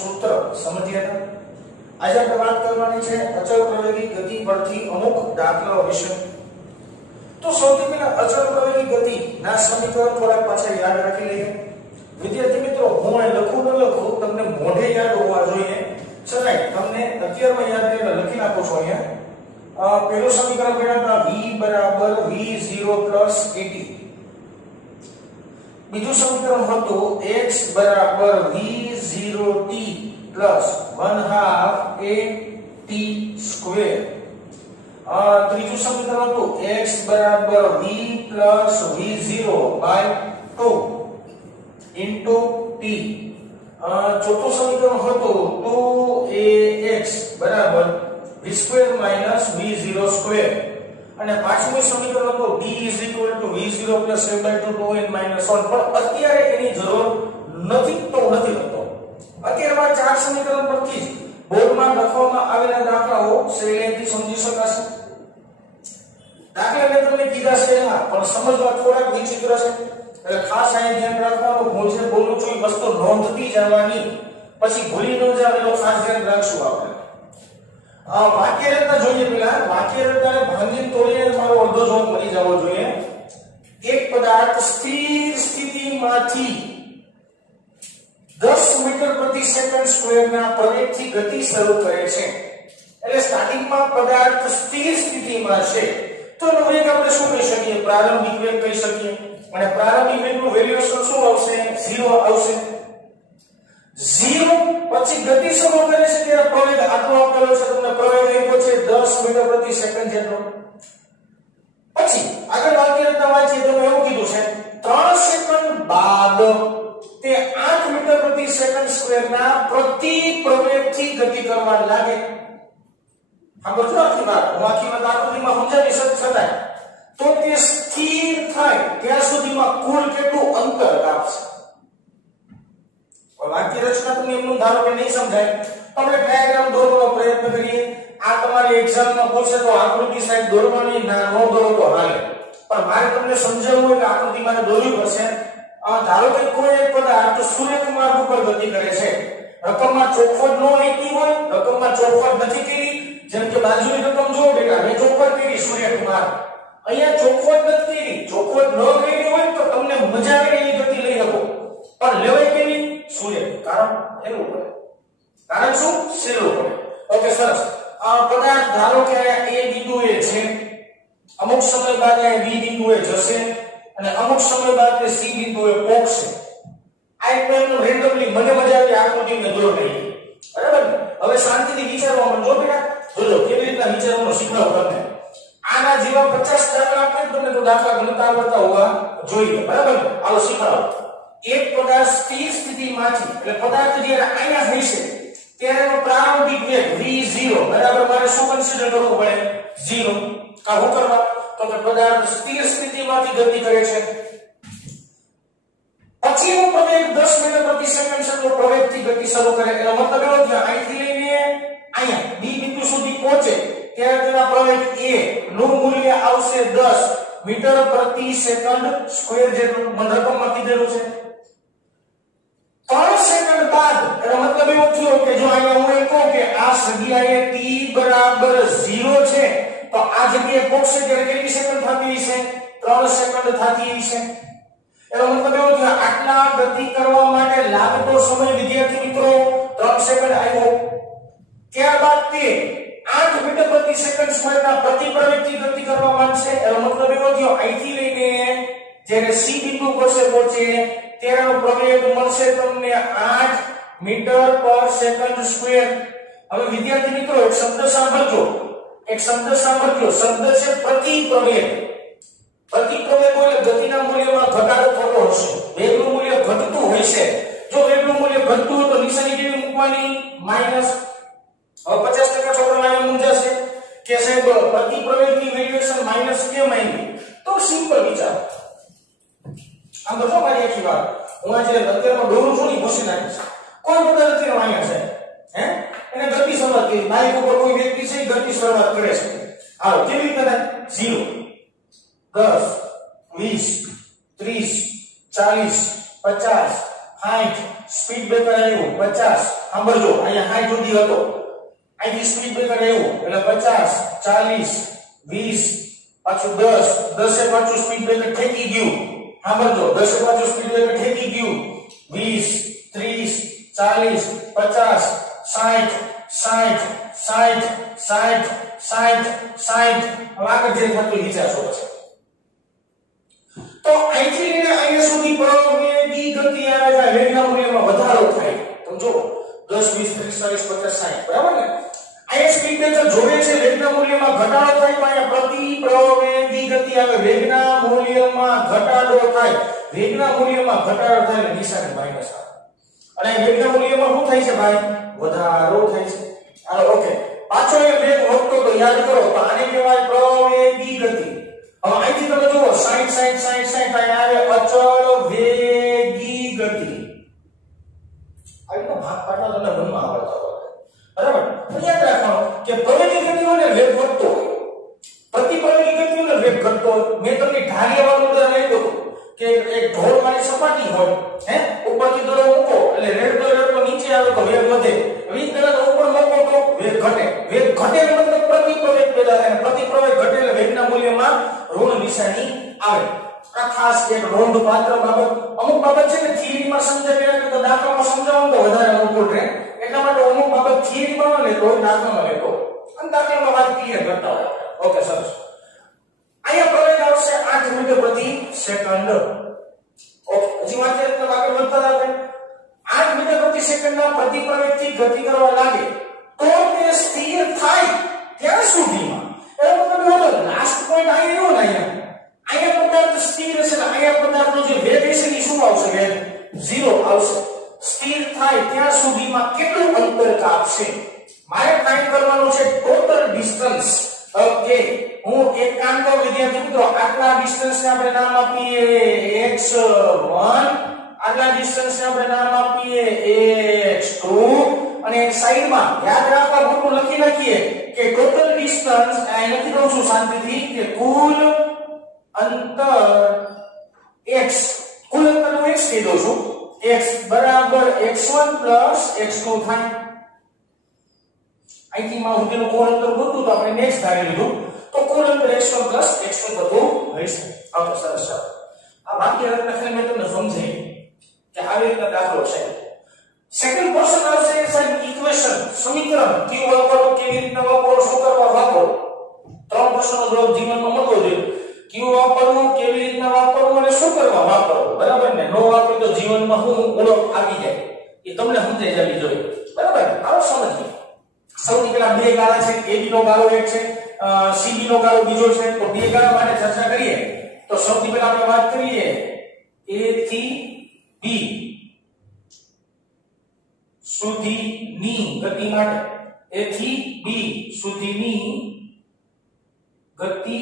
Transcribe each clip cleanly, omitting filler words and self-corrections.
सूत्र समझिए ना। आज આપણે વાત કરવાની છે અચળ પ્રવેગી ગતિ પરથી અમુક દાખલાઓ વિશે। તો સૌથી પહેલા અચળ પ્રવેગી ગતિના સમીકરણ થોડા પાછા યાદ રાખી લઈએ। વિદ્યાર્થી મિત્રો હું અહીં લખું ન લખું તમને મોઢે યાદ હોવા જોઈએ। સરાય તમને અત્યારમાં યાદ કરીને લખી નાખો છો અહીંયા। પહેલું સમીકરણ મેળવતા v બરાબર v0 + at। બીજું સમીકરણ હતું x બરાબર v0t plus 1/2 at²। ત્રીજું સમીકરણ હતું x બરાબર v plus v0/2 into t। ચોથું સમીકરણ હતું 2ax બરાબર v² minus v0²। અને પાંચમું સમીકરણ હતું d v0 plus a/2 2n minus 1। પણ અત્યારે એની જરૂર નથી તો નથી લખતો। અત્યારમાં ચાર સમીકરણ પરથી બોર્ડમાં લખવામાં આવેલા દાખલાઓ સહેલાઈથી સમજી શકાશે। દાખલા મેં તમને કીધા છે એના પણ સમજવા થોડાક વિચિત્ર છે, એટલે ખાસ અહીં ધ્યાન રાખવાનું। હું જે બોલું છું એ વસ્તુ નોંધતી જવાની, પછી ભૂલી ન જાવ એનો ખાસ ધ્યાન રાખશું આપણે। વાક્ય રચના જોઈએ। પહેલા વાક્ય રચનાને ભાંગીને તોડીને મારો અડધો જવાબ મળી જવો જોઈએ। એક પદાર્થ સ્થિર સ્થિતિમાંથી 10 મીટર પ્રતિ સેકન્ડ સ્ક્વેરના પ્રવેગથી ગતિ શરૂ કરે છે। એટલે સ્ટાર્ટિંગમાં પદાર્થ સ્થિર સ્થિતિમાં છે તો એનો વેગ આપણે શું કહી શકીએ? પ્રારંભિક વેગ કહી શકીએ। અને પ્રારંભિક વેગનું વેલ્યુએશન શું આવશે? 0 આવશે। 0 પછી ગતિ શરૂ કરે છે ત્યારે પ્રવેગ આટલો આપેલો છે, તમને પ્રવેગ આપ્યો છે 10 મીટર પ્રતિ સેકન્ડ જેટલો। પછી આગળ વાક્ય રચના વાંચીએ તો એવું કીધું છે 3 સેકન્ડ બાદ તે 8 મીટર પ્રતિ સેકન્ડ સ્ક્વેરના પ્રતિ પ્રવેગથી ગતિ કરવા લાગે। આ બધું આખી વાત આકૃતિમાં સમજાવી શકાય તો તે સ્થિર થાય ત્યાં સુધીમાં કુલ કેટલું અંતર કાપશે। વાક્ય રચના તમને એમનું ધારો કે નહીં સમજાય તો આપણે ડાયાગ્રામ દોરવાનો પ્રયત્ન કરીએ। આ તમારી એક્ઝામમાં પૂછે તો આકૃતિ સાઈડ દોરવાની, ના નો દોરો તો હાલે, પણ મારે તમને સમજાવવું એટલે આકૃતિ મારે દોરવી પડશે। ધારો કે કોઈ એક પદાર્થ સુરેખ માર્ગ ઉપર ગતિ કરે છે, રકમમાં ચોખવટ ન લીધી હોય, રકમમાં ચોખવટ નથી કરી, જેમ કે બાજુની રકમ જો બેટા મેં ચોખવટ કરી સુરેખ માર્ગ, અહીંયા ચોખવટ નથી કરી, ચોખવટ ન કરી હોય તો તમને મજા આવે એવી ગતિ લઈ શકો, પણ લેવાય કેવી? સુરેખ। કારણ એનું પડે, કારણ શું? સહેલું પડે। ઓકે સરસ। આ પદાર્થ ધારો કે અહીંયા a બિંદુએ છે, અમુક સમય બાદ આ b બિંદુએ જશે અને અમુક સમય બાદ તે c બિંદુએ પહોંચશે। આ એક એમનો રેન્ડમલી મને મજા આવી આકૃતિ મેં દોરી લઈ, બરાબર? હવે શાંતિથી વિચારવા માંડો બેટા, જોજો કેવી રીતના વિચારવાનું શીખવાડો તમને। આના જેવા 50 દાખલા આપે તમને તો દાખલા ગણતા આવડતા હોવા જોઈએ, બરાબર? આવો શીખવાડો। એક પદાર્થ સ્થિર સ્થિતિમાંથી, એટલે પદાર્થ જ્યારે અહીંયા હશે ત્યારે એનો પ્રારંભિક વેગ v0 બરાબર મારે શું કન્સિડર કરવું પડે? 0। આ શું કરવા? તો કે પદાર્થ સ્થિર સ્થિતિમાંથી ગતિ કરે છે, પછીનો પ્રવેગ 10 મીટર પ્રતિ સેકન્ડ જેટલો પ્રવેગથી ગતિ શરૂ કરે। એનો મતલબ એવો કે અહીંથી લઈને અહીંયા b બિંદુ સુધી પહોંચે ત્યારે તેના પ્રવેગ a નું મૂલ્ય આવશે 10 મીટર પ્રતિ સેકન્ડ સ્ક્વેર જેટલું મને રકમમાં કીધેલું છે। 3 સેકન્ડ બાદ એનો મતલબ એવો થયો કે જો અહીંયા હું એમ કહું કે આ જગ્યાએ t બરાબર 0 છે તો આ જગ્યાએ પહોંચશે ત્યારે કેટલી સેકન્ડ થતી હશે? 3 સેકન્ડ થતી હશે। એનો મતલબ એવો કે આટલા ગતિ કરવા માટે લાગતો સમય વિદ્યાર્થી મિત્રો 3 સેકન્ડ આવ્યો। ત્યારબાદ તે 8 મીટર પ્રતિ સેકન્ડ સ્ક્વેરના પ્રતિ પ્રવેગથી ગતિ કરવા માંડશે। એનો મતલબ એવો થયો અહીંથી લઈને જ્યારે c બિંદુ પર પહોંચે તેનો પ્રવેગ મળશે તમને 8 મીટર પર સેકન્ડ સ્ક્વેર। હવે વિદ્યાર્થી મિત્રો એક શબ્દ સાંભળજો, શબ્દ છે પ્રતિ પ્રવેગ। પ્રતિ પ્રવેગ એટલે ગતિના મૂલ્યમાં ઘટાડો થતો હશે, વેગનું મૂલ્ય ઘટતું હશે। જો વેગનું મૂલ્ય ઘટતું હોય તો નિશાની કેવી મૂકવાની? માઈનસ। હવે 50% છોકરાને મૂંઝાશે કે સાહેબ પ્રતિ પ્રવેગની વેલ્યુએશન માઈનસ કેમ આવી? તો સિમ્પલ વિચાર, આમ તો જો મારી આખી વાત હું આજે અત્યારમાં દોરું છું ને મશીન નાખીશ, કોઈ પદાર્થ અહીંયા છે હે એને ગતિ શરૂઆત કરી, બાઇક ઉપર કોઈ વ્યક્તિ છે ગતિ શરૂઆત કરે છે। હાલો કેવી રીતે? 0 10 20 30 40 50 60 સ્પીડ બ્રેકર આવ્યું 50 સાંભળજો અહીંયા 60 સુધી હતો અહીંથી સ્પીડ બ્રેકર આવ્યું એટલે 50 40 20 પાછું 10 10 એ પાછું સ્પીડ બ્રેકર ઠેકી ગયું સાંભળજો 10 એ પાછું સ્પીડ બ્રેકર ઠેકી ગયું 20 30 40 50 60 60 60 60 60 60 આગળ જે થતું વિચારશો છે તો અહીંથી લઈને અહીંયા સુધી પ્રવેગી ગતિ આવે છે વેગના મૂલ્યમાં વધારો થાય તો જો 10 20 30 40 50 60 બરાબર ને અહીંયા સ્પીડ બ્રેકર જોડે છે વેગના મૂલ્યમાં ઘટાડો થાય તો અહીંયા પ્રતિ પ્રવેગી ગતિ આવે વેગના મૂલ્યમાં ઘટાડો થાય વેગના મૂલ્યમાં ઘટાડો થાય એટલે નિશાની માઈનસ આવે અને વેગના મૂલ્યમાં શું થાય છે ભાઈ વધારો થાય છે હાલો ઓકે પાછો એ વેગ વધતો તો યાદ કરો તો આને કહેવાય પ્રવેગી ગતિ હવે અહીંથી તમે જુઓ 60 60 60 60 આવે અચળ વેગી ગતિ આનો ભાગ પાડવા તમને મનમાં આવડતો બરાબર તો યાદ રાખવાનું કે પ્રવેગી ગતિઓને વેગ વધતો હોય પ્રતિ પ્રવેગી ગતિઓને વેગ ઘટતો હોય મેં તમને ઢાળિયાવાળું ઉદાહરણ આપ્યું કે એક ઢોળવાળી સપાટી હોય હે ઉપરથી દડો મૂકો એટલે રેડતો નીચે આવે તો વેગ વધે વીજ દડો ઉપર મૂકો તો વેગ ઘટે મતલબ પ્રતિ પ્રવેગ પેદા થાય પ્રતિ પ્રવેગ ઘટે એટલે વેગના મૂલ્યમાં ઋણ નિશાની આવે આ ખાસ એક નોંધ પાત્ર બાબત અમુક બાબત છે ને થિયરીમાં સમજાવી તો દાખલામાં સમજાવવાનું તો વધારે અનુકૂળ રહે એટલા માટે અમુક બાબત થિયરીમાં લેતો દાખલામાં લેતો અને દાખલામાં વાત ક્લિયર કરતા હોય ઓકે સરસ અહીંયા પ્રવેગ આવશે 8 મીટર પ્રતિ સેકન્ડ ઓકે હજી વાત કરીએ તો આગળ વધતા આપણે 8 મીટર પ્રતિ સેકન્ડના પ્રતિ પ્રવેગથી ગતિ કરવા લાગે તો તે સ્થિર થાય ત્યાં સુધીમાં એનો મતલબ એવો લાસ્ટ પોઈન્ટ આવ્યો ને અહીંયા પદાર્થ સ્થિર છે ને અહીંયા પદાર્થનો જે વેગ છે એ શું આવશે વેગ 0 આવશે સ્થિર થાય ત્યાં સુધીમાં કેટલું અંતર કાપશે મારે ફાઇન્ડ કરવાનું છે ટોટલ ડિસ્ટન્સ ઓકે હું એક કામ કરું વિદ્યાર્થી મિત્રો આટલા ડિસ્ટન્સ ને આપણે નામ આપીએ x1 આટલા ડિસ્ટન્સ ને આપણે નામ આપીએ x2 અને સાઈડમાં યાદ રાખવા મોટું લખી નાખીએ કે ટોટલ ડિસ્ટન્સ આ લખી દઉં છું શાંતિથી કે કુલ અંતર x કુલ અંતરનું x કહી દઉં છું x બરાબર x1 x2 થાય અહીંથી માં સુધીનું કુલ અંતર ગોતું તો આપણે નેક્સ્ટ ધારી લીધું તો કુલ અંતર x1 x2 બધું હશે ઓકે સરસ આ વાક્ય રચના મેં તમને સમજાવી કે આવી રીતના દાખલો છે સેકન્ડ ક્વેશ્ચન આવશે સાહેબ ઇક્વેશન સમીકરણ કેવું વાપરવું કેવી રીતના વાપરવું શું કરવા વાપરવું ત્રણ પ્રશ્નનો જવાબ જીવનમાં મળવો જોઈએ કેવું વાપરવું કેવી રીતના વાપરવું અને શું કરવા વાપરવું બરાબર ને નો વાપરી તો જીવનમાં હું ઓળખ આવી જાય એ તમને સમજાઈ જવી જોઈએ બરાબર આવો સમજીએ સૌથી પહેલા બે ગાળા છે AB નો ગાળો એક છે CB નો ગાળો બીજો છે તો બે ગાળા માટે ચર્ચા કરીએ તો સૌથી પહેલા આપણે વાત કરીએ A થી B સુધીની ગતિ માટે A થી B સુધીની ગતિ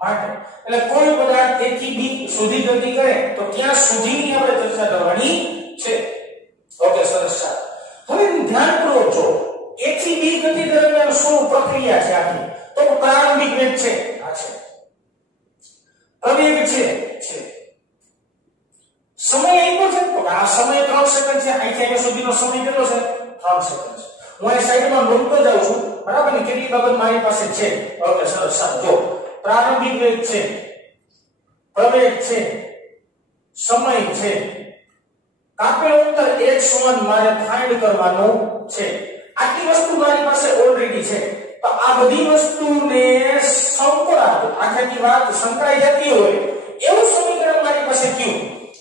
માટે એટલે કોઈ પદાર્થ A થી B સુધી ગતિ કરે તો ક્યાં સુધીની આપણે ચર્ચા કરવાની છે ઓકે સરસ હવે ધ્યાનપૂર્વક જો A થી B ગતિ દરમિયાન શું પ્રક્રિયા છે આખી તો પ્રારંભિક વેગ છે આ છે પ્રવેગ છે સમય આપ્યો છે તો આ સમય 3 સેકન્ડ છે અહીંથી અહીંયા સુધીનો સમય કેટલો છે 3 સેકન્ડ છે હું આ સાઈડમાં નોંધતો જાઉં છું બરાબર ને કેટલી બાબત મારી પાસે છે ઓકે સરસ જો પ્રારંભિક વેગ છે પ્રવેગ છે સમય છે કાપેલ અંતર x1 મારે ફાઇન્ડ કરવાનું છે આટલી વસ્તુ મારી પાસે ઓલરેડી છે તો આ બધી વસ્તુને સંકળાવું આખી વાત સંકળાઈ જતી હોય એવું સમીકરણ મારી પાસે કયું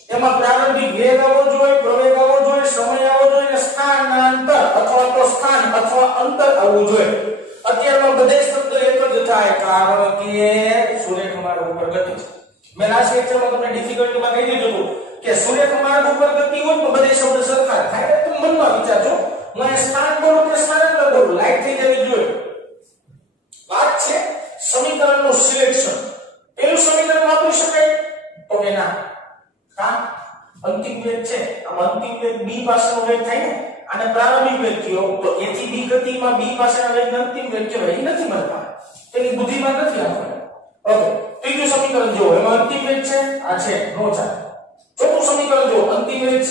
એમાં પ્રારંભિક વેગ આવવો જોઈએ પ્રવેગ આવવો જોઈએ સમય આવવો જોઈએ અને સ્થાનાંતર અથવા તો સ્થાન અથવા અંતર આવવું જોઈએ અત્યારમાં બધે શબ્દ એક જ થાય કારણ કે સુરેખ માર્ગ ઉપર ગતિ છે મેં લાસ્ટ લેક્ચરમાં તમને ડિફિકલ્ટીમાં કહી દીધું હતું કે સુરેખ માર્ગ ઉપર ગતિ હોય તો બધે શબ્દ સરખા થાય તો મનમાં વિચારજો હું એ સ્થાન બોલું કે સ્થાનાંતર બોલું લાઈટ થઈ જવી જોઈએ વાત છે સમીકરણનું સિલેક્શન પેલું સમીકરણ વાપરી શકાય તો કે ના કા અંતિમ વેગ છે આ અંતિમ વેગ b પાસેનો વેગ થાય ને અને પ્રારંભિક વેગ થયો તો a થી b ગતિમાં b પાસેના વેગનો અંતિમ વેગ કહેવાય એ નથી મળતા તેની બુદ્ધિમાં નથી આપણને ઓકે ત્રીજું સમીકરણ જો એમાં અંતિમ વેગ છે આ છે નો ચાલે ચોથું સમીકરણ સમીકરણ જો અંતિમ વેગ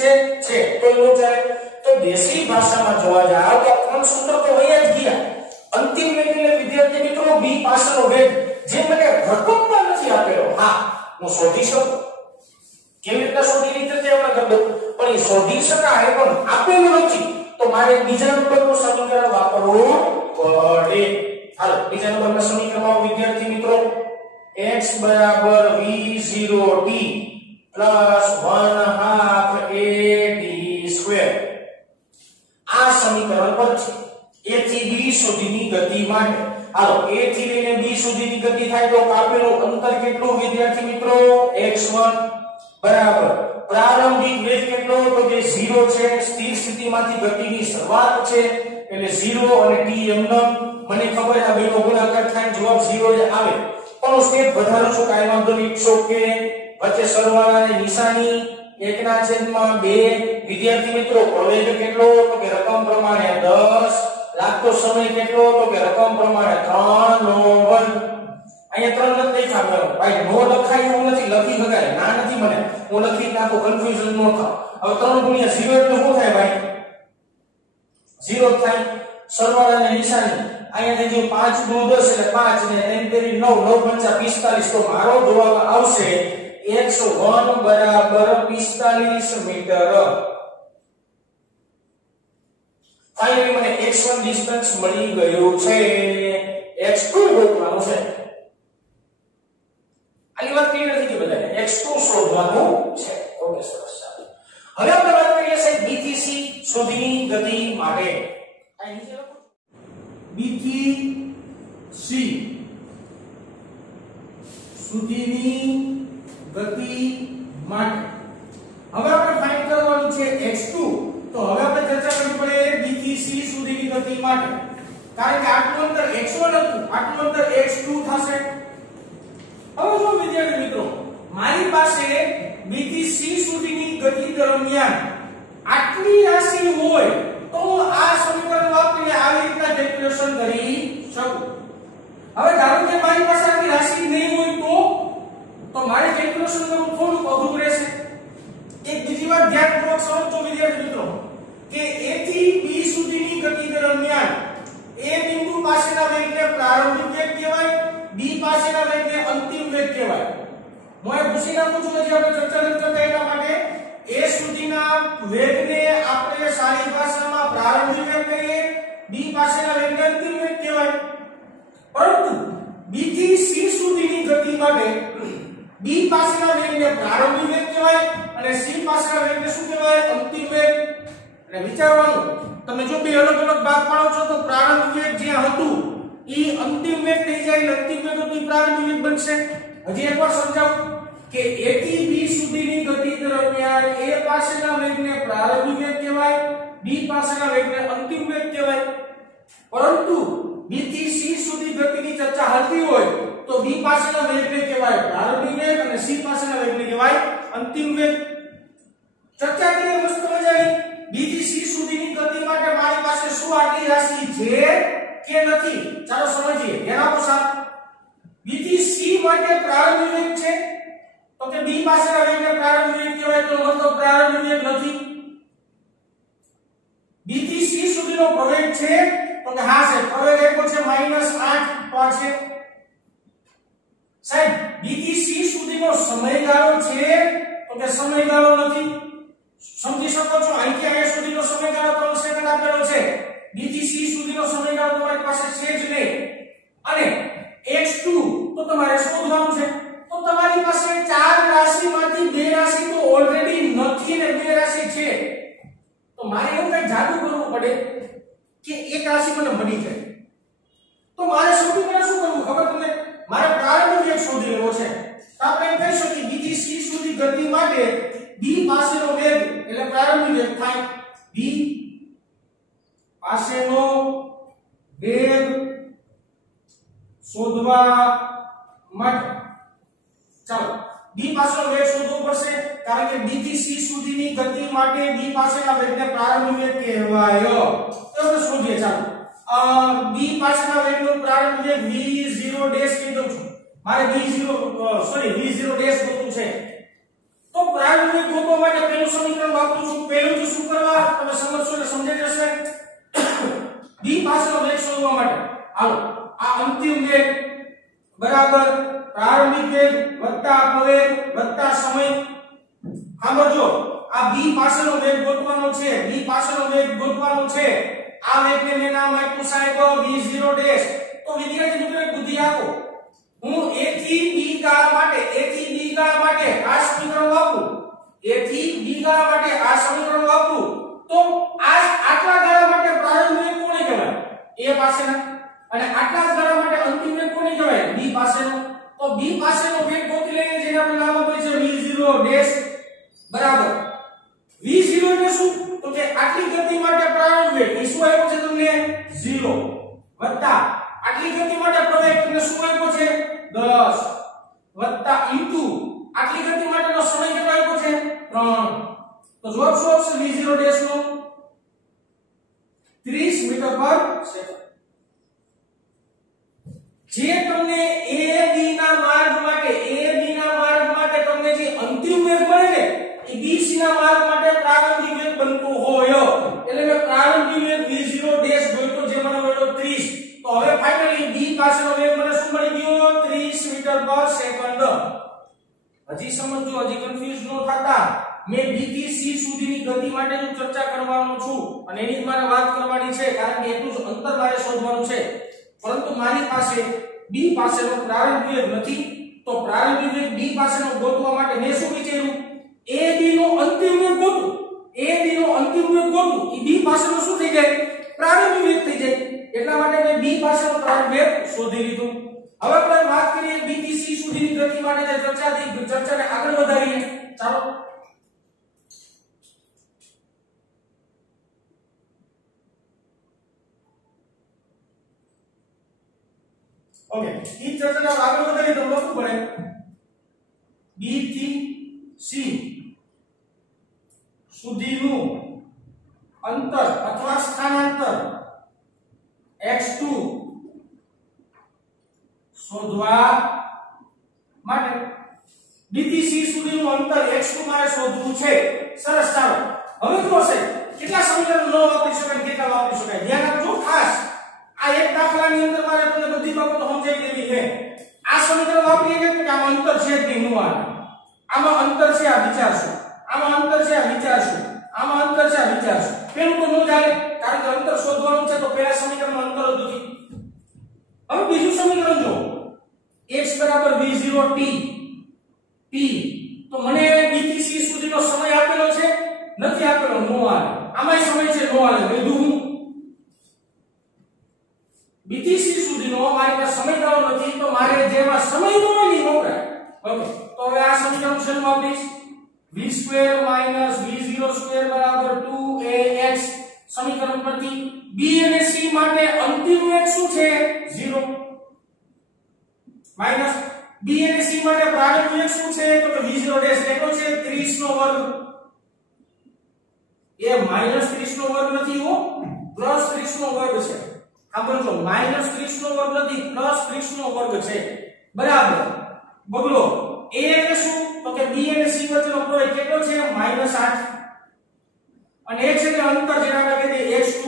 છે તો એવું ચાલે તો દેશી ભાષામાં જોવા જાય તો ત્રણ સૂત્ર તો વયા જ ગયા અંતિમ વેગ એટલે વિદ્યાર્થી મિત્રો b પાસેનો વેગ જે મને રકમમાં નથી આપેલો હા હું શોધી શકું કેવી રીતે શોધી રીતે આપણે કરી દઉં પણ એ શોધી શકાય પણ આપેલું નથી તો મારે બીજા નંબરનું સમીકરણ વાપરવું પડે હાલો બીજા નંબરના સમીકરણમાં વિદ્યાર્થી મિત્રો x બરાબર v0t પ્લસ 1/2 a t આ સમીકરણ પર છે a થી b સુધીની ગતિ માટે હાલો a થી લઈને b સુધીની ગતિ થાય તો કાપેલું અંતર કેટલું વિદ્યાર્થી મિત્રો x1 બરાબર પ્રારંભિક વેગ કેટલો તો કે 0 છે સ્થિર સ્થિતિમાંથી ગતિની શરૂઆત છે એટલે 0 અને t એમનો મને ખબર છે આ બેનો ગુણાકાર થાય જવાબ 0 જ આવે પણ સ્ટેપ વધારો છું કાઈ વાંધો નહીં કે વચ્ચે સરવાળાની નિશાની 1/2 વિદ્યાર્થી મિત્રો પ્રવેગ કેટલો તો કે રકમ પ્રમાણે 10 લાગતો સમય કેટલો તો કે રકમ પ્રમાણે 3 નો વર્ગ અહીંયા 3 નથી લખાવ્યો ભાઈ નો લખાય એવું નથી લખી શકાય ના નથી મને હું લખી નાખું કન્ફ્યુઝન ન થાય હવે 3 × 0 એટલે શું થાય ભાઈ 0 થાય સરવાળાની નિશાની અહીંયા જે 5 × 10 એટલે 5 ને 3 × 9 9 × 45 તો મારો જવાબ આવશે x1 બરાબર 45 મીટર ફાઇનલી મને x1 ડિસ્ટન્સ મળી ગયું છે x2 ગોતવાનું છે આની વાત ક્લિયર નથી કે બધાને x2 શોધવાનું છે ઓકે સરસ હવે આપણે વાત કરીએ છે b થી c સુધીની ગતિ માટે આ નીચે લખો b થી c સુધીની ગતિ માટે હવે આપણે ફાઇન્ડ કરવાનું છે x2 તો હવે આપણે ચર્ચા કરવી પડે b થી c સુધીની ગતિ માટે કારણ કે આટલું અંતર x1 હતું આટલું અંતર x2 થશે હવે જો વિદ્યાર્થી મિત્રો મારી પાસે b થી c સુધીની ગતિ દરમિયાન આટલી રાશિ હોય તો આ સમીકરણ વાપરીને આવી રીતના કેલ્ક્યુલેશન કરી શકું હવે ધારો કે મારી પાસે આટલી રાશિ નહીં હોય તો મારે કેલ્ક્યુલેશન કરવું થોડું અઘરું રહેશે એક બીજી વાત ધ્યાનપૂર્વક સમજો વિદ્યાર્થી મિત્રો કે a થી b સુધીની ગતિ દરમિયાન a બિંદુ પાસેના વેગને પ્રારંભિક વેગ કહેવાય b પાસેના વેગને અંતિમ વેગ કહેવાય હું એ પૂછી નાખું છું જે આપણે ચર્ચા નથી કરતા એટલા માટે a સુધીના વેગને આપણે સારી ભાષામાં પ્રારંભિક વેગ કહીએ b પાસેના વેગને અંતિમ વેગ કહેવાય પરંતુ b થી c સુધીની ગતિ માટે b પાસેના વેગને પ્રારંભિક વેગ કહેવાય અને c પાસેના વેગને શું કહેવાય અંતિમ વેગ એટલે વિચારવાનું તમે જો બે અલગ અલગ ભાગ પાડો છો તો પ્રારંભિક વેગ જે હતું ઈ અંતિમ વેગ થઈ જાય અંતિમ વેગ તો પ્રારંભિક વેગ બનશે હજી એકવાર સમજાવું કે a થી b સુધીની ગતિ દરમિયાન a પાસેના વેગને પ્રારંભિક વેગ કહેવાય b પાસેના વેગને અંતિમ વેગ કહેવાય પરંતુ b થી c સુધી ગતિની ચર્ચા હાલતી હોય તો b પાસેના વેગને કહેવાય પ્રારંભિક વેગ અને c પાસેના વેગને કહેવાય અંતિમ વેગ ચર્ચા કરીએ મસ્ત મજાની b થી c સુધીની ગતિ માટે મારી પાસે શું આટલી રાશિ છે કે નથી ચાલો સમજીએ ધ્યાન આપો સાહેબ b થી c માટે પ્રારંભિક વેગ છે તો કે b પાસેના વેગને પ્રારંભિક વેગ કહેવાય તો મતલબ પ્રારંભિક વેગ નથી b થી c સુધીનો પ્રવેગ છે તો કે હા છે પ્રવેગ આપ્યો છે -8 તો છે સાહેબ b થી c સુધીનો સમયગાળો છે તો કે સમયગાળો નથી સમજી શકો છો અહીંથી અહીંયા સુધીનો સમયગાળો 3 સેકન્ડ આપેલો છે b થી c સુધીનો સમયગાળો તમારી પાસે છે જ નહીં અને x2 તો તમારે શોધવાનું છે તો તમારી પાસે 4 રાશિમાંથી 2 રાશિ તો ઓલરેડી નથી ને 2 રાશિ છે તો મારે એવું કંઈક જાદુ કરવું પડે કે એક રાશિ મને મળી જાય તો મારે સૌથી પહેલા શું કરવું ખબર તમને મારે પ્રારંભિક વેગ શોધી લેવો છે તો આપણે એમ કહી શકીએ b થી c સુધી ગતિ માટે b પાસેનો વેગ એટલે પ્રારંભિક વેગ થાય b પાસેનો વેગ શોધવા માટે ચાલો b પાસેનો વેગ શોધવો પડશે કારણ કે b થી c સુધીની ગતિ માટે b પાસેના વેગને પ્રારંભિક વેગ કહેવાય તો આપણે શોધીએ ચાલો b પાસેના વેગનો પ્રારંભિક વેગ v0 ડેશ કહી દઉં છું મારે v0 ડેશ ગોતવું છે તો તો પ્રારંભિક વેગ ગોતવા માટે પહેલું સમીકરણ વાપરું છું. પહેલું તો શું કરવા તમે સમજશો એટલે સમજાઈ જશે. b પાસેનો વેગ શોધવા માટે હાલો આ અંતિમ વેગ બરાબર પ્રારંભિક વેગ વત્તા અપવેગ વત્તા સમય. સાંભળજો આ b પાસેનો વેગ ગોતવાનો છે. b પાસેનો વેગ ગોતવાનો છે. આ વેગને મેં નામ આપ્યું સાહેબ v0 ડેશ. તો વિદ્યાર્થી મિત્રો બુદ્ધિ આપો. હું a થી b ગાળા માટે આ સમીકરણ વાપરું. a થી b ગાળા માટે આ સમીકરણ વાપરું તો આ આટલા ગાળા માટે પ્રારંભિક વેગ કોને કહેવાય? a પાસેના. અને આટલા જ ગાળા માટે અંતિમ વેગ કોને કહેવાય? b પાસેનો. તો b પાસેનો વેગ ગોતી લઈએ જેને આપણે નામ આપ્યું છે v0 ડેશ બરાબર. v0 એટલે શું? તો કે આટલી ગતિ માટે પ્રારંભિક વેગ એ શું આપ્યો છે તમને? 0 વત્તા આટલી ગતિ માટે પ્રવેગ તમને શું આપ્યો છે? 10 વત્તા ઇન્ટુ આટલી ગતિ માટેનો સમય કેટલો આપ્યો છે? 3. તો જવાબ શું આવશે v0 ડેશ નો? 30 મીટર પર સેકન્ડ. જે તમને a b ના માર્ગ માટે તમને જે અંતિમ વેગ મળે છે એ b c ના માર્ગ માટે પ્રારંભિક વેગ બનતો હોય એટલે મેં પ્રારંભિક વેગ v0 ડેશ ગોત્યો જે મને મળ્યો 30. તો હવે ફાઇનલી b પાસેનો વેગ મને શું મળી ગયો? 30 મીટર પર સેકન્ડ. હજી સમજો, હજી કન્ફ્યુઝ ન થતા. મેં b થી c સુધીની ગતિ માટે હું ચર્ચા કરવાનો છું અને એની જ મારે વાત કરવાની છે કારણ કે એટલું જ અંતર મારે શોધવાનું છે. પરંતુ મારી પાસે b પાસેનો પ્રારંભિક વેગ નથી તો પ્રારંભિક વેગ b પાસેનો ગોતવા માટે મેં શું વિચાર્યું? ab નો અંતિમ વેગ ગોતું. ab નો અંતિમ વેગ ગોતું એ b પાસેનો શું થઈ જાય? પ્રારંભિક વેગ થઈ જાય. એટલા માટે મેં b પાસેનો પ્રારંભિક વેગ શોધી લીધું. હવે આપણે વાત કરીએ b થી c સુધીની ગતિ માટે જે ચર્ચાને આગળ વધારીએ. ચાલો ઓકે ઈ ચર્ચાને આગળ વધારીએ તો લખવું પડે b થી c સુધીનું અંતર અથવા સ્થાનાંતર x2 શોધવા માટે b થી c સુધીનું અંતર x2 મારે શોધવું છે. સરસ. ચાલો હવે શું હશે? કેટલા સમીકરણ ન વાપરી શકાય કેટલા વાપરી શકાય ધ્યાન આપજો ખાસ. આ એક દાખલાની અંદર મારે તમને બધી બાબતો સમજાઈ દેવી છે. આ સમીકરણ વાપરીએ કે આમાં અંતર છે કે નહીં આવે. આમાં અંતર છે આ વિચારશું. આમાં અંતર છે આ વિચારશું. આમાં અંતર છે આ વિચારશું. પેલું તો ન જાય કારણ કે અંતર શોધવાનું છે તો પહેલા સમીકરણમાં અંતર જ નથી. હવે બીજું સમીકરણ જો x v0 t તો મને b થી c સુધીનો સમય આપેલો છે નથી આપેલો નો આવે. આમાંય સમય છે નો આવે. વધુ b થી c સુધીનો મારી પાસે સમય ગાળો નથી તો મારે જેમાં સમય નો હોય ને વપરાય. ઓકે તો હવે આ સમીકરણ શેનું વાપરીશ? v2 v02 2ax સમીકરણ પરથી b અને c માટે અંતિમ વેગ શું છે? 0 માઈનસ b અને c માટે પ્રારંભિક વેગ શું છે? તો કે v0 ડેશ કેટલો છે? 30 નો વર્ગ. એ -30 નો વર્ગ નથી હો, +30 નો વર્ગ છે. સાંભળજો -30 નો વર્ગ નથી +30 નો વર્ગ છે. બરાબર. બગલો a એટલે શું? તો કે b અને c વચ્ચેનો પ્રવેગ કેટલો છે? -8 અને x એટલે અંતર જેને આપણે કહીએ x2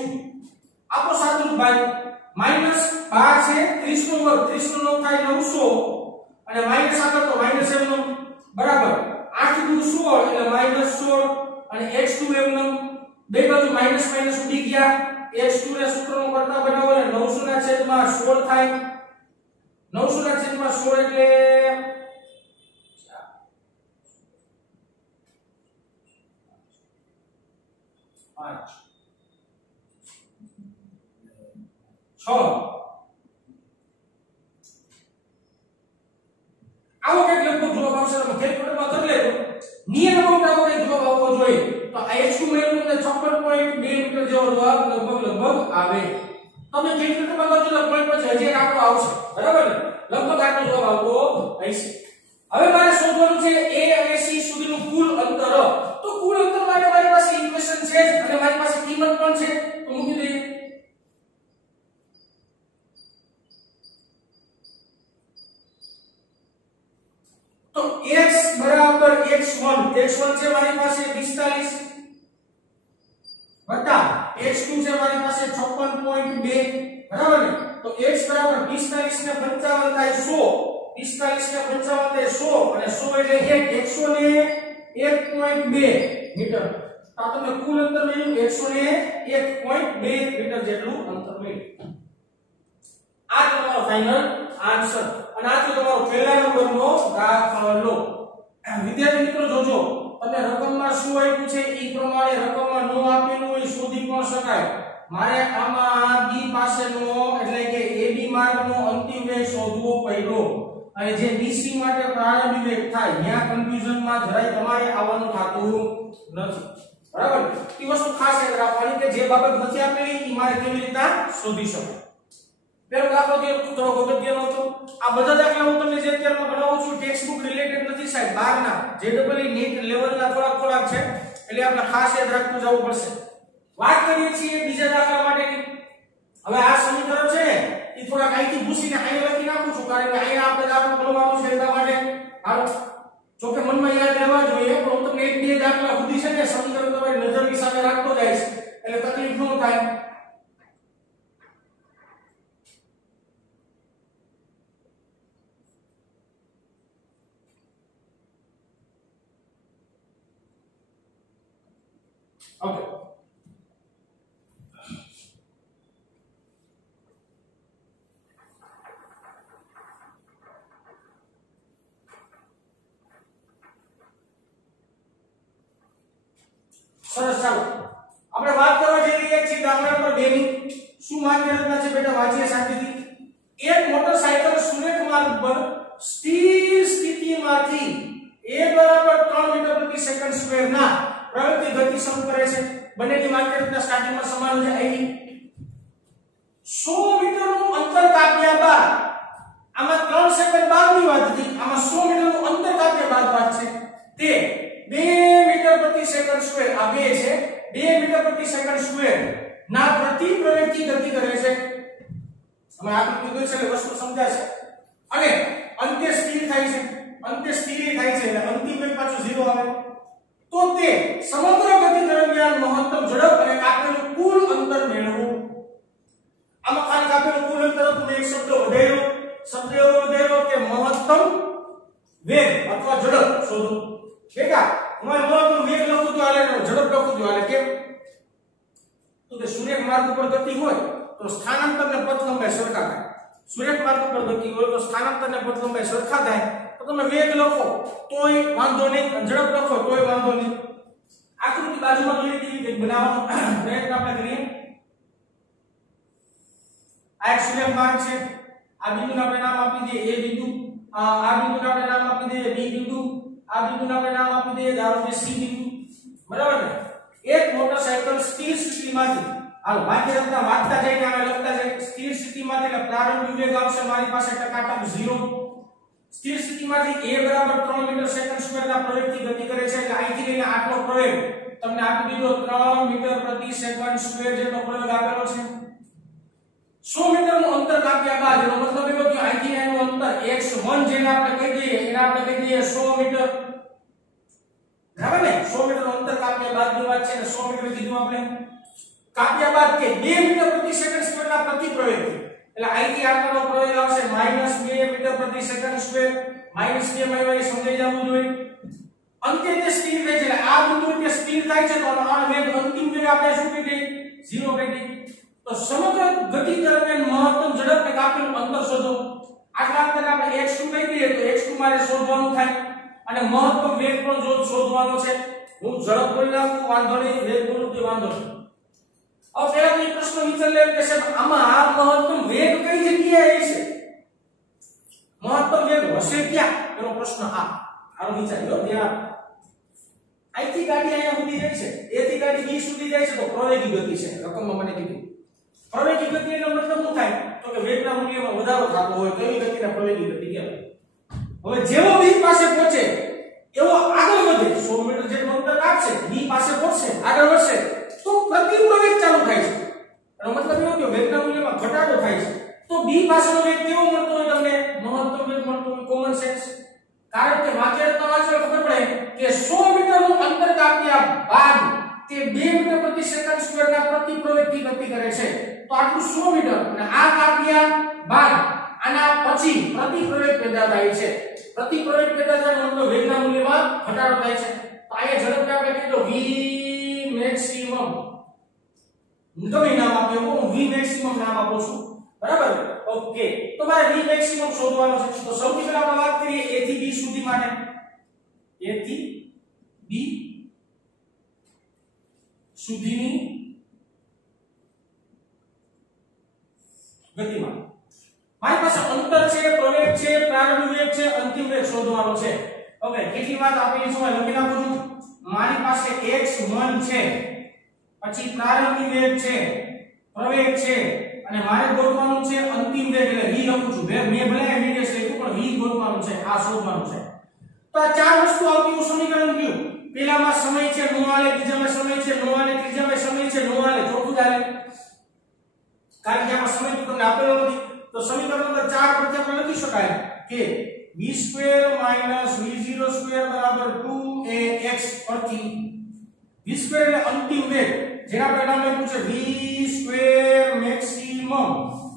આપો સાદું ભાઈ -12 છે 30 નો વર્ગ 30 નો 9 થાય 900 અને માઈનસ આગળ તો માઈનસ એમ બરાબર 8 દુ 16 એટલે -16 અને x2 એમ બે બાજુ માઈનસ માઈનસ ઉડી ગયા x2 ને સૂત્રનો કરતા બનાવો એટલે 900 ના છેદમાં 16 થાય 900 ના છેદમાં 16 એટલે 6 આવો કે લગભગ જવાબ આવશે તમે કેલ્ક્યુલેટરમાં કરી લેજો નિયમ અબાઉટ આવો કે જવાબ આવવો જોઈએ તો આ x2 મેળવ્યું ને 56.2 મીટર જેવો જવાબ લગભગ આવે તમે કેલ્ક્યુલેટરમાં કરજો એટલે પોઈન્ટ પછી હજી એક આંકડો આવશે બરાબર ને લગભગ આટલો જવાબ આવતો હશે હવે મારે શોધવાનું છે a અને c સુધીનું કુલ અંતર તો કુલ અંતર માટે મારી પાસે ઇક્વેશન છે અને મારી પાસે કિંમત પણ છે તો મૂકી દઈએ તો x બરાબર x2 x1 છે મારી પાસે 45 વત્તા x2 છે મારી પાસે 56.2 બરાબર ને તો x બરાબર 45 ને 55 થાય 100 45 ને 55 થાય 100 અને 100 એટલે 1 100 ને 1.2 મીટર તો તમને કુલ અંતર મળ્યું 100 ને 1.2 મીટર જેટલું અંતર મળ્યું આ તમારો ફાઇનલ આન્સર અને આ તો તમારો પહેલા નંબરનો દાખલો વિદ્યાર્થી મિત્રો જોજો અને રકમમાં શું આપ્યું છે ઈ પ્રમાણે રકમમાં નો આપેલું હોય શોધી પણ શકાય મારે આમાં b પાસેનો એટલે કે ab માર્ગનો અંતિમ વેગ શોધવો પડ્યો અને જે bc માટે પ્રારંભિક વેગ થાય ત્યાં કન્ફ્યુઝનમાં જરાય તમારે આવવાનું થતું નથી બરાબર એ વસ્તુ ખાસ યાદ રાખવાની કે જે બાબત નથી આપેલી ઈ મારે કેવી રીતે શોધી શકાય પેલો દાખલો જે થોડો અગત્યનો હતો આ બધા દાખલા હું તમને જે અત્યારમાં ભણાવું છું ટેક્સ્ટ બુક રિલેટેડ નથી સાહેબ બહારના જેડબલી નીટ લેવલના થોડાક છે એટલે આપણે ખાસ યાદ રાખતું જવું પડશે વાત કરીએ છીએ બીજા દાખલા માટેની હવે આ સમીકરણ છે એ થોડાક અહીંથી ભૂસીને અહીં લખી નાખું છું કારણ કે અહીં આપણે દાખલો ભણવાનું છે એટલા માટે હાલો જો કે મનમાં યાદ રહેવા જોઈએ પણ હું તમને એક બે દાખલા સુધી છે ને સમીકરણ તમારી નજરની સામે રાખતો જઈશ એટલે તકલીફ ન થાય Okay. સરસ ચાલો આપણે વાત કરવા જઈ રહ્યા છીએ દાખલા નંબર 2 ની શું માન્ય રચના છે બેટા વાંચીએ શાંતિથી એક મોટરસાઇકલ સુરેખ માર્ગ પર સ્થિર સ્થિતિમાંથી a બરાબર 3 મીટર પ્રતિ સેકન્ડ સ્ક્વેર ના પ્રવૃત્તિ ગતિ શરૂ કરે છે બંનેની માન્ય રચના સ્ટાર્ટિંગમાં સમાન છે અહીં 100 મીટરનું અંતર કાપ્યા બાદ આમાં 3 સેકન્ડ બાદની વાત હતી આમાં 100 મીટરનું અંતર કાપ્યા બાદ વાત છે તે 2 મીટર પ્રતિ સેકન્ડ સ્ક્વેર આ 2 છે 2 મીટર પ્રતિ સેકન્ડ સ્ક્વેર ના પ્રતિ પ્રવેગથી ગતિ કરે છે અમે આકૃતિ જોઈ છે એટલે વસ્તુ સમજાશે અને અંતે સ્થિર થાય છે એટલે અંતિમ વેગ પાછો 0 આવે તો તે સમગ્ર ગતિ દરમિયાન મહત્તમ ઝડપ અને કાપેલું કુલ અંતર મેળવવું આમાં ખાલી કાપેલું કુલ અંતર તમે એક શબ્દ વધાર્યો કે મહત્તમ વેગ અથવા ઝડપ શોધો બેટા હું મહત્તમ વેગ લખું તો હાલે ઝડપ લખું તો હાલે કેમ તો કે સુરેખ માર્ગ ઉપર ગતિ હોય તો સ્થાનાંતર ને પથ લંબાઈ સરખા થાય સુરેખ માર્ગ ઉપર ગતિ હોય તો સ્થાનાંતર ને પથ લંબાઈ સરખા થાય તો તમે વેગ લખો તોય વાંધો નહીં ઝડપ લખો તોય વાંધો નહીં આકૃતિ બાજુમાં કેવી રીતે બનાવવાનો પ્રયત્ન આપણે કરીએ આ એક સુરેખ માર્ગ છે આ બિંદુને આપણે નામ આપી દઈએ a બિંદુ આ બિંદુને આપણે નામ આપી દઈએ b બિંદુ આ બિંદુને આપણે નામ આપી દઈએ ધારો કે c બિંદુ બરાબર ને એક મોટરસાઇકલ સ્થિર સ્થિતિમાંથી હાલો વાક્ય રચના વાંચતા જઈને આપણે લખતા જઈએ સ્થિર સ્થિતિમાંથી એટલે પ્રારંભિક વેગ આવશે મારી પાસે ટકાટક 0 સ્થિર સ્થિતિમાંથી a બરાબર 3 મીટર સેકન્ડ સ્ક્વેર ના પ્રવેગથી ગતિ કરે છે એટલે અહીંથી લઈને આટલો પ્રવેગ તમને આપી દીધો 3 મીટર પ્રતિ સેકન્ડ સ્ક્વેર જેટલો પ્રવેગ આપેલો છે 100 મીટરનું અંતર કાપ્યા બાદ એનો મતલબ એવો કે અહીંથી એનું અંતર x1 જેને આપણે કહી દઈએ એને આપણે કહી દઈએ 100 મીટર બરાબર ને 100 મીટરનું અંતર કાપ્યા બાદની વાત છે ને 100 મીટર કીધું આપણે કાપ્યા બાદ કે 2 મીટર પ્રતિ સેકન્ડ સ્ક્વેર ના પ્રતિ પ્રવેગ એટલે અહીંથી આટલો પ્રવેગ આવશે -2 મીટર પ્રતિ સેકન્ડ સ્ક્વેર -2 માં સમજાઈ જવું જોઈએ અંતે તે સ્થિર થાય છે એટલે આ બિંદુ તે સ્થિર થાય છે તો આ વેગ અંતિમ વેગ આપણે શું કહી દઈએ 0 કહી દઈએ તો સમગ્ર ગતિ દરમિયાન મહત્તમ ઝડપ ને કાપેલું અંતર શોધો આટલા અંતરને આપણે x2 કહી દઈએ તો x2 મારે શોધવાનું થાય અને મહત્તમ વેગ પણ શોધવાનો છે હું ઝડપ બોલી નાખું વાંધો નહીં વેગ બોલું તો વાંધો નહીં હવે પહેલા તો પ્રશ્ન વિચાર લે કે સાહેબ આમાં આ મહત્તમ વેગ કઈ જગ્યાએ છે મહત્તમ વેગ હશે ક્યાં એનો પ્રશ્ન આનો વિચાર્યો ત્યાં અહીંથી ગાડી અહીંયા સુધી જાય છે a થી ગાડી b સુધી જાય છે તો પ્રવેગી ગતિ છે રકમમાં મને કીધું પ્રવેગી ગતિ એનો મતલબ શું થાય તો કે વેગના મૂલ્યમાં વધારો થતો હોય તો એવી ગતિને પ્રવેગી ગતિ કહેવાય હવે જેવો b પાસે પહોંચે એવો આગળ વધે 100 મીટર જેટલું અંતર કાપશે b પાસે પહોંચશે આગળ વધશે તો પ્રતિ પ્રવેગ ચાલુ થાય છે એનો મતલબ એવો કે વેગના મૂલ્યમાં ઘટાડો થાય છે તો b પાસેનો વેગ કેવો મળતો હોય તમને મહત્તમ વેગ મળતો હોય કોમન સેન્સ કારણ કે વાક્યરચના વાંચો ખબર પડે કે 100 મીટરનું અંતર કાપ્યા બાદ તે 2 મીટર પ્રતિ સેકન્ડ સ્ક્વેરના પ્રતિ પ્રવેગથી ગતિ કરે છે તો આટલું 100 મીટર અને આ કાપ્યા બાદ આના પછી પ્રતિ પ્રવેગ પેદા થાય છે પ્રતિ પ્રવેગ પેદા થાય મતલબ વેગના મૂલ્યમાં ઘટાડો થાય છે તો અહીંયા ઝડપથી આપણે કીધું v મેક્સિમમ ગમે નામ આપ્યો હું v મેક્સિમમ નામ આપું છું બરાબર ઓકે તો મારે v મેક્સિમમ શોધવાનો છે તો સૌથી પહેલા આપણે વાત કરીએ a થી b સુધી માટે a થી b સુધીની ગતિમાન મારી પાસે અંતર છે પ્રવેગ છે પ્રારંભિક વેગ છે અંતિમ વેગ શોધવાનો છે ઓકે કેટલી વાત આપેલી છે લખી નાખું છું મારી પાસે x1 છે પછી પ્રારંભિક વેગ છે પ્રવેગ છે અને મારે ગોતવાનું છે અંતિમ વેગ એટલે v લખું છું મેં ભલે એમડીએસ લખ્યું પણ v ગોતવાનું છે આ શોધવાનું છે તો આ ચાર વસ્તુ આવતી સમીકરણ કયું પહેલામાં સમય છે નો આલે બીજામાં સમય છે નો આલે ત્રીજામાં સમય છે નો આલે ચોથું ચાલે કારણ કે આમાં સમય તો તમને આપેલો નથી તો સમીકરણ નંબર 4 પરથી આપણે લખી શકાય કે v2 v02 બરાબર 2ax પરથી v2 એટલે અંતિમ વેગ જેના આપણે નામ લખ્યું છે v2 મેક્સિમમ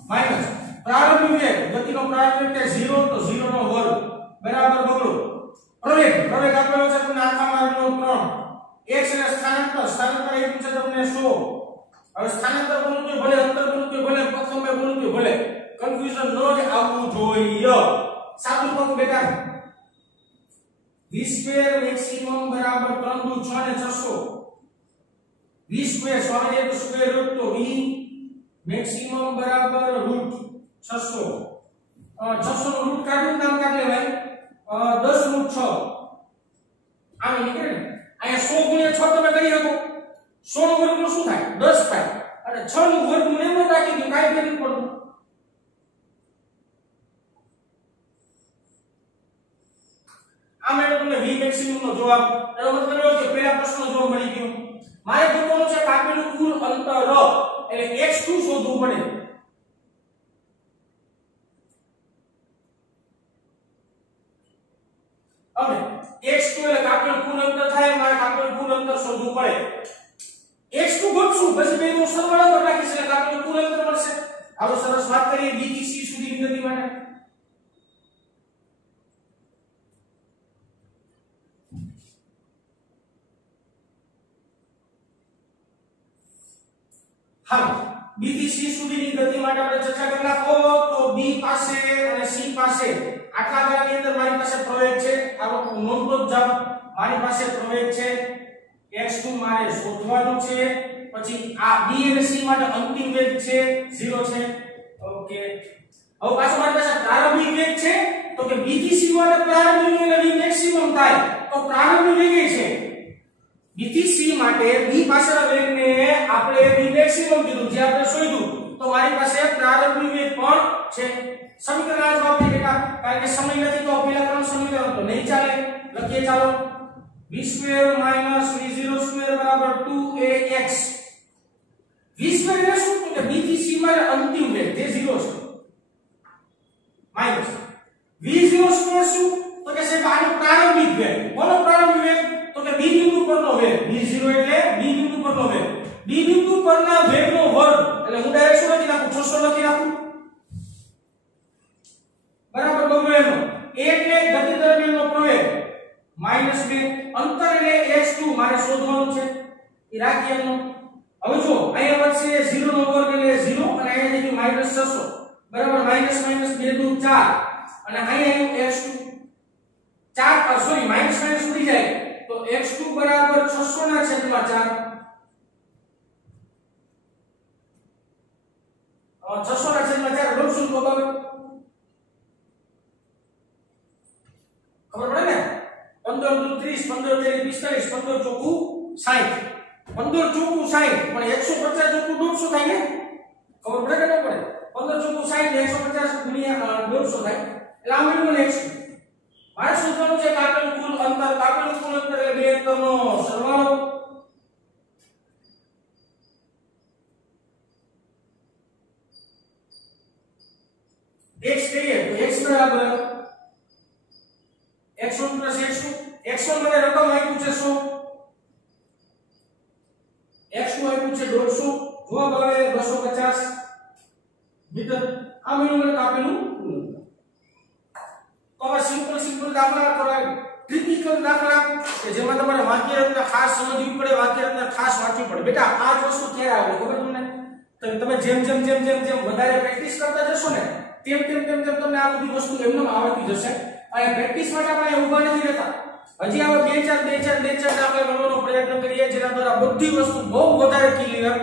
માઈનસ પ્રારંભિક વેગ ગતિનો પ્રારંભિક વેગ 0 તો 0 નો વર્ગ બરાબર બગડો પ્રવેગ આપેલો છે તમને આખા માર્ગનો 3 x એટલે સ્થાનાંતર આપ્યું છે તમને 100 હવે સ્થાનાંતર બોલું તો ભલે અંતર બોલું તો ભલે પ્રથમ મે બોલું તો ભલે કન્ફ્યુઝન ન જ આવવું જોઈએ સાદું કહું બેટા v2 મેક્સિમમ બરાબર 3 દુ 6 ને 600 v2 સ્વામી એક સ્ક્વેર રૂટ તો v મેક્સિમમ બરાબર રૂટ 600 600 નું રૂટ કાઢીને નામ કાઢ લેવાય 10 રૂટ 6 આમ નીકળે ને અહીંયા 100 ગુણ્યા 6 તમે કરી શકો 100 નો વર્ગમૂળ શું થાય 10 થાય અને 6 નું વર્ગમૂળ એમ રાખી દો કાઈ ફેર નથી પડતું આ મેં તમને v મેક્સિમમ નો જવાબ એનો મતલબ એવો કે પહેલા પ્રશ્નનો જવાબ મળી ગયો મારે ગોતવાનું છે કાપેલું કુલ અંતર એટલે x2 શોધવું પડે હવે x2 એટલે કાપેલું કુલ અંતર થાય મારે કાપેલું કુલ અંતર શોધવું પડે x2 ગોતશું પછી બેનો સરવાળો કરી નાખીશ એટલે કાપેલું કુલ અંતર મળશે આવો સરસ વાત કરીએ b થી c સુધીની ગતિ માટે b થી c સુધીની ગતિ માટે આપણે ચર્ચા કરી નાખો તો b પાસે અને c પાસે આટલા ગાળાની અંદર મારી પાસે પ્રવેગ છે આનો નોંધો જાવ મારી પાસે પ્રવેગ છે x2 મારે શોધવાનું છે પછી આ b અને c માટે અંતિમ વેગ છે 0 છે ઓકે હવે પાછો મારી પાસે પ્રારંભિક વેગ છે તો કે b થી c માટે પ્રારંભિક વેગ v મેક્સિમમ થાય તો પ્રારંભિક વેગ છે b થી c માટે b પાસેના વેગને આપણે v મેક્સિમમ કીધું જે આપણે શોધ્યું તો મારી પાસે પ્રારંભિક વેગ પણ છે સમીકરણ આ જવાબ બેટા કારણ કે સમય નથી તો પહેલા ત્રણ સમીકરણ તો નહીં ચાલે લખીએ ચાલો v2 v02 બરાબર 2ax v2 એટલે શું તો કે b થી c માટે અંતિમ વેગ જે 0 છે માઈનસ v02 શું તો કે સાહેબ આનો પ્રારંભિક વેગ કોનો પ્રારંભિક વેગ તો કે b બિંદુ પરનો વેગ v0 એટલે b બિંદુ પરનો વેગ b બિંદુ પરના વેગનો વર્ગ એટલે હું ડાયરેક્ટ શું લખી નાખું 600 લખી નાખું બરાબર બગડેનો એટલે ગતિ દરમિયાનનો પ્રવેગ -2 અંતર એટલે x2 મારે શોધવાનું છે એ રાખીએ એનો હવે જો અહીંયા વધશે 0 નો વર્ગ એટલે 0 અને અહીંયા જગ્યાએ -600 બરાબર માઈનસ 2 દુ 4 અને અહીંયા x2 4 સોરી માઈનસ ઉડી જાય તો x2 બરાબર 600 ના છેદમાં 4 600 ના છેદમાં 4 લખશું તો ખબર પડે ને 15 દુ 30 15 તેરી 45 15 ચોકુ 60 15 ચોકુ 60 પણ 150 ચોકુ 150 થાય ને ખબર પડે કે ન પડે 15 ચોકુ 60 150 ગુણ્યા 150 થાય એટલે આ મેળવું x મારે શોધવાનું છે કાપેલું કુલ અંતર એટલે બે અંતરનો સરવાળો x કહીએ તો x બરાબર x x નું આપ્યું છે 150, જવાબ આવે 250 મીટર. આ મેળું મને કાપેલું તો હવે સિમ્પલ દાખલા થોડા ક્રિટિકલ દાખલા કે જેમાં તમારે વાક્ય રચના ખાસ સમજવી પડે, વાક્ય રચના ખાસ વાંચવી પડે. બેટા આ જ વસ્તુ ક્યારે આવે ખબર તમને? તમે જેમ વધારે પ્રેક્ટિસ કરતા જશો ને તેમ તમને આ બધી વસ્તુ એમનેમ આવડતી જશે. અને પ્રેક્ટિસ માટે આપણે ઊભા નથી રહેતા. હજી આવા બે ચાર દાખલા ગણવાનો પ્રયત્ન કરીએ જેના દ્વારા બધી વસ્તુ બહુ વધારે ક્લિયર